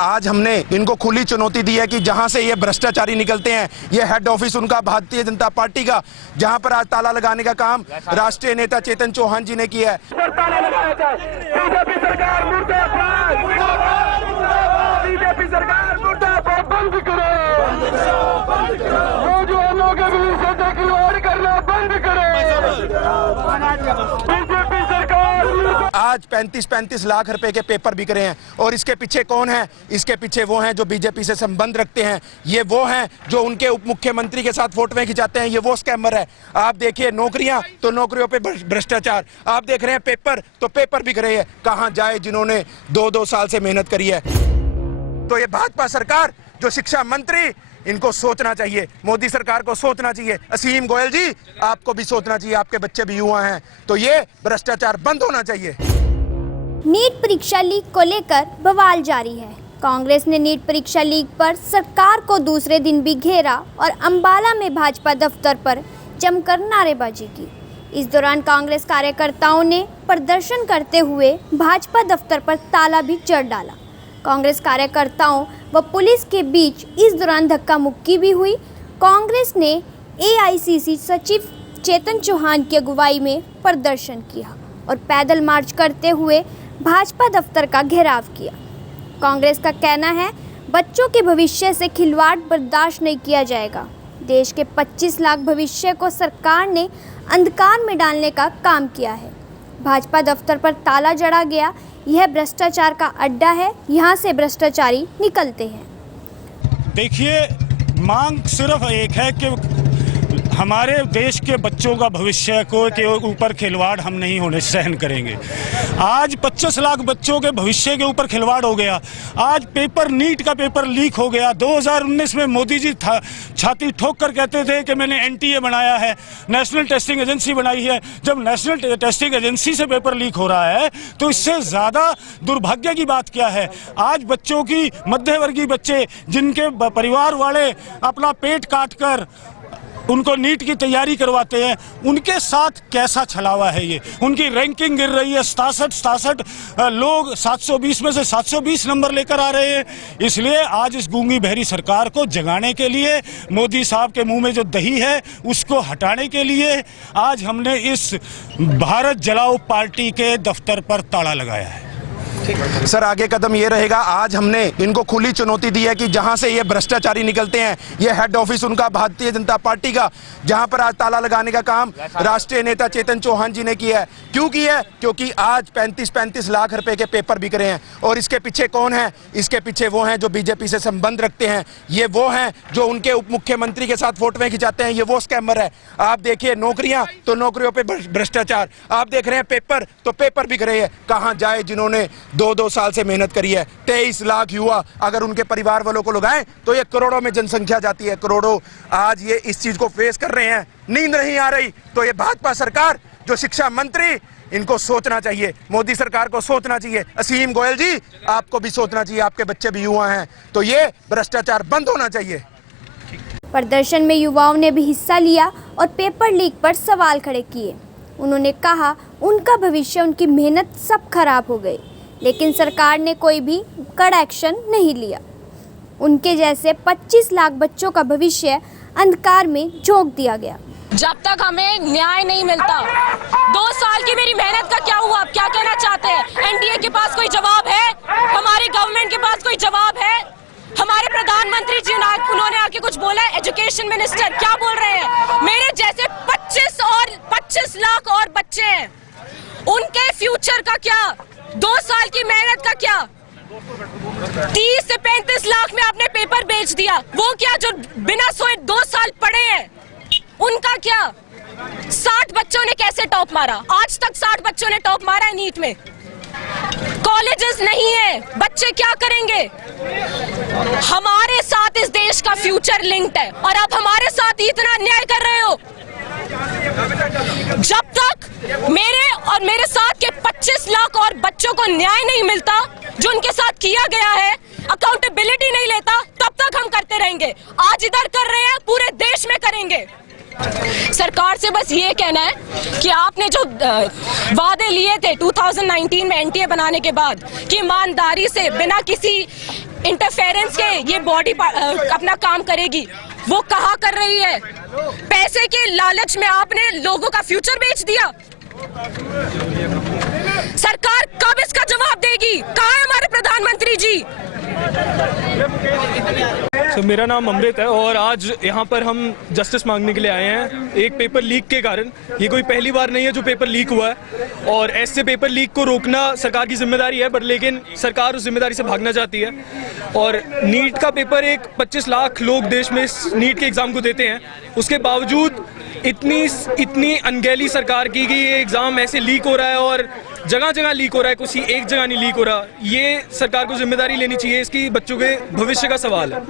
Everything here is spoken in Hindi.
आज हमने इनको खुली चुनौती दी है कि जहां से ये भ्रष्टाचारी निकलते हैं, ये हेड ऑफिस उनका भारतीय जनता पार्टी का, जहां पर आज ताला लगाने का काम राष्ट्रीय नेता चेतन चौहान जी ने किया है। बीजेपी सरकार मुर्दाबाद, बीजेपी सरकार मुर्दाबाद, बंद करो, नौजवानों के भविष्य से खिलवाड़ करना बंद करो। बीजेपी सरकार आज 35-35 लाख रुपए के पेपर बिक रहे हैं और इसके पीछे कौन है? इसके पीछे वो हैं जो बीजेपी से संबंध रखते हैं, ये वो हैं जो उनके उप मुख्यमंत्री के साथ फोटोएं खिंचाते हैं, ये वो स्कैमर है। आप देखिए नौकरियां तो नौकरियों पे भ्रष्टाचार, आप देख रहे हैं पेपर तो पेपर बिक रहे हैं। कहां जाए जिन्होंने 2-2 साल से मेहनत करी है। तो ये भाजपा सरकार, जो शिक्षा मंत्री, इनको सोचना चाहिए, मोदी सरकार को सोचना चाहिए। असीम गोयल जी, आपको भी सोचना चाहिए, आपके बच्चे भी युवा हैं, तो ये भ्रष्टाचार बंद होना चाहिए। नीट परीक्षा लीक को लेकर बवाल जारी है। कांग्रेस ने नीट परीक्षा लीक पर सरकार को दूसरे दिन भी घेरा और अंबाला में भाजपा दफ्तर पर जमकर नारेबाजी की। इस दौरान कांग्रेस कार्यकर्ताओं ने प्रदर्शन करते हुए भाजपा दफ्तर पर ताला भी जड़ डाला। कांग्रेस कार्यकर्ताओं व पुलिस के बीच इस दौरान धक्का मुक्की भी हुई। कांग्रेस ने एआईसीसी सचिव चेतन चौहान की अगुवाई में प्रदर्शन किया और पैदल मार्च करते हुए भाजपा दफ्तर का घेराव किया। कांग्रेस का कहना है, बच्चों के भविष्य से खिलवाड़ बर्दाश्त नहीं किया जाएगा। देश के 25 लाख भविष्य को सरकार ने अंधकार में डालने का काम किया है। भाजपा दफ्तर पर ताला जड़ा गया। यह भ्रष्टाचार का अड्डा है, यहाँ से भ्रष्टाचारी निकलते हैं। देखिए, मांग सिर्फ एक है कि हमारे देश के बच्चों का भविष्य को के ऊपर खिलवाड़ हम नहीं होने सहन करेंगे। आज 25 लाख बच्चों के भविष्य के ऊपर खिलवाड़ हो गया। आज पेपर, नीट का पेपर लीक हो गया। 2019 में मोदी जी छाती ठोक कर कहते थे कि मैंने एनटीए बनाया है, नेशनल टेस्टिंग एजेंसी बनाई है। जब नेशनल टेस्टिंग एजेंसी से पेपर लीक हो रहा है तो इससे ज़्यादा दुर्भाग्य की बात क्या है? आज बच्चों की, मध्यवर्गीय बच्चे जिनके परिवार वाले अपना पेट काट कर उनको नीट की तैयारी करवाते हैं, उनके साथ कैसा छलावा है ये? उनकी रैंकिंग गिर रही है। 67 लोग 720 में से 720 नंबर लेकर आ रहे हैं। इसलिए आज इस गूंगी बहरी सरकार को जगाने के लिए, मोदी साहब के मुंह में जो दही है उसको हटाने के लिए आज हमने इस भारत जलाओ पार्टी के दफ्तर पर ताला लगाया है। सर, आगे कदम ये रहेगा, आज हमने इनको खुली चुनौती दी है कि जहां से ये भ्रष्टाचारी निकलते हैं, ये हेड ऑफिस उनका भारतीय जनता पार्टी का, जहां पर आज ताला लगाने का काम राष्ट्रीय नेता चेतन चौहान जी ने किया है। क्यों किया है? क्योंकि आज 35-35 लाख रुपए के पेपर बिक रहे हैं और इसके पीछे कौन है? इसके पीछे वो हैं जो बीजेपी से संबंध रखते हैं, ये वो हैं जो उनके उप मुख्यमंत्री के साथ फोटोएं खिंचाते हैं, ये वो स्कैमर है। आप देखिए नौकरियां तो नौकरियों पे भ्रष्टाचार, आप देख रहे हैं पेपर तो पेपर बिक रहे हैं। कहां जाए जिन्होंने 2-2 साल से मेहनत करी है। 23 लाख युवा अगर उनके परिवार वालों को लगाएं तो ये करोड़ों में जनसंख्या जाती है, करोड़ों। आज ये इस चीज को फेस कर रहे हैं, नींद नहीं आ रही। तो ये भाजपा सरकार, जो शिक्षा मंत्री, इनको सोचना चाहिए, मोदी सरकार को सोचना चाहिए। असीम गोयल जी, आपको भी सोचना चाहिए, आपके बच्चे भी युवा हैं, तो ये भ्रष्टाचार बंद होना चाहिए। प्रदर्शन में युवाओं ने भी हिस्सा लिया और पेपर लीक पर सवाल खड़े किए। उन्होंने कहा, उनका भविष्य, उनकी मेहनत सब खराब हो गई, लेकिन सरकार ने कोई भी कड़ा एक्शन नहीं लिया। उनके जैसे 25 लाख बच्चों का भविष्य अंधकार में झोंक दिया गया। जब तक हमें न्याय नहीं मिलता, 2 साल की मेरी मेहनत का क्या हुआ? आप क्या कहना चाहते हैं? एनडीए के पास कोई जवाब है? हमारी गवर्नमेंट के पास कोई जवाब है? हमारे प्रधानमंत्री जी उन्होंने आके कुछ बोला है? एजुकेशन मिनिस्टर क्या बोल रहे हैं? मेरे जैसे 25 लाख और बच्चे हैं, उनके फ्यूचर का क्या? 2 साल की मेहनत का क्या? 30 से 35 लाख में आपने पेपर बेच दिया। वो क्या जो बिना सोए 2 साल पढ़े हैं, उनका क्या? 60 बच्चों ने कैसे टॉप मारा? आज तक 60 बच्चों ने टॉप मारा है नीट में। कॉलेजेस नहीं है, बच्चे क्या करेंगे? हमारे साथ इस देश का फ्यूचर लिंक्ड है और अब हमारे साथ इतना अन्याय कर रहे हो। जब तक मेरे साथ के 25 लाख और बच्चों को न्याय नहीं मिलता, जो उनके साथ किया गया है, अकाउंटेबिलिटी नहीं लेता, तब तक हम करते रहेंगे। आज इधर कर रहे हैं, पूरे देश में करेंगे। सरकार से बस ये कहना है कि आपने जो वादे लिए थे 2019 में एनटीए बनाने के बाद कि ईमानदारी से बिना किसी इंटरफेरेंस के ये बॉडी अपना काम करेगी, वो कहाँ कर रही है? पैसे के लालच में आपने लोगों का फ्यूचर बेच दिया। सरकार कब इसका जवाब देगी? कहाँ है हमारे प्रधानमंत्री जी? मेरा नाम अमृत है और आज यहाँ पर हम जस्टिस मांगने के लिए आए हैं एक पेपर लीक के कारण। ये कोई पहली बार नहीं है जो पेपर लीक हुआ है और ऐसे पेपर लीक को रोकना सरकार की जिम्मेदारी है, बट लेकिन सरकार उस जिम्मेदारी से भागना चाहती है। और नीट का पेपर 25 लाख लोग देश में नीट के एग्ज़ाम को देते हैं, उसके बावजूद इतनी अनगैली सरकार की कि ये एग्ज़ाम ऐसे लीक हो रहा है और जगह जगह लीक हो रहा है, किसी एक जगह नहीं लीक हो रहा। ये सरकार को जिम्मेदारी लेनी चाहिए, इसकी बच्चों के भविष्य का सवाल है।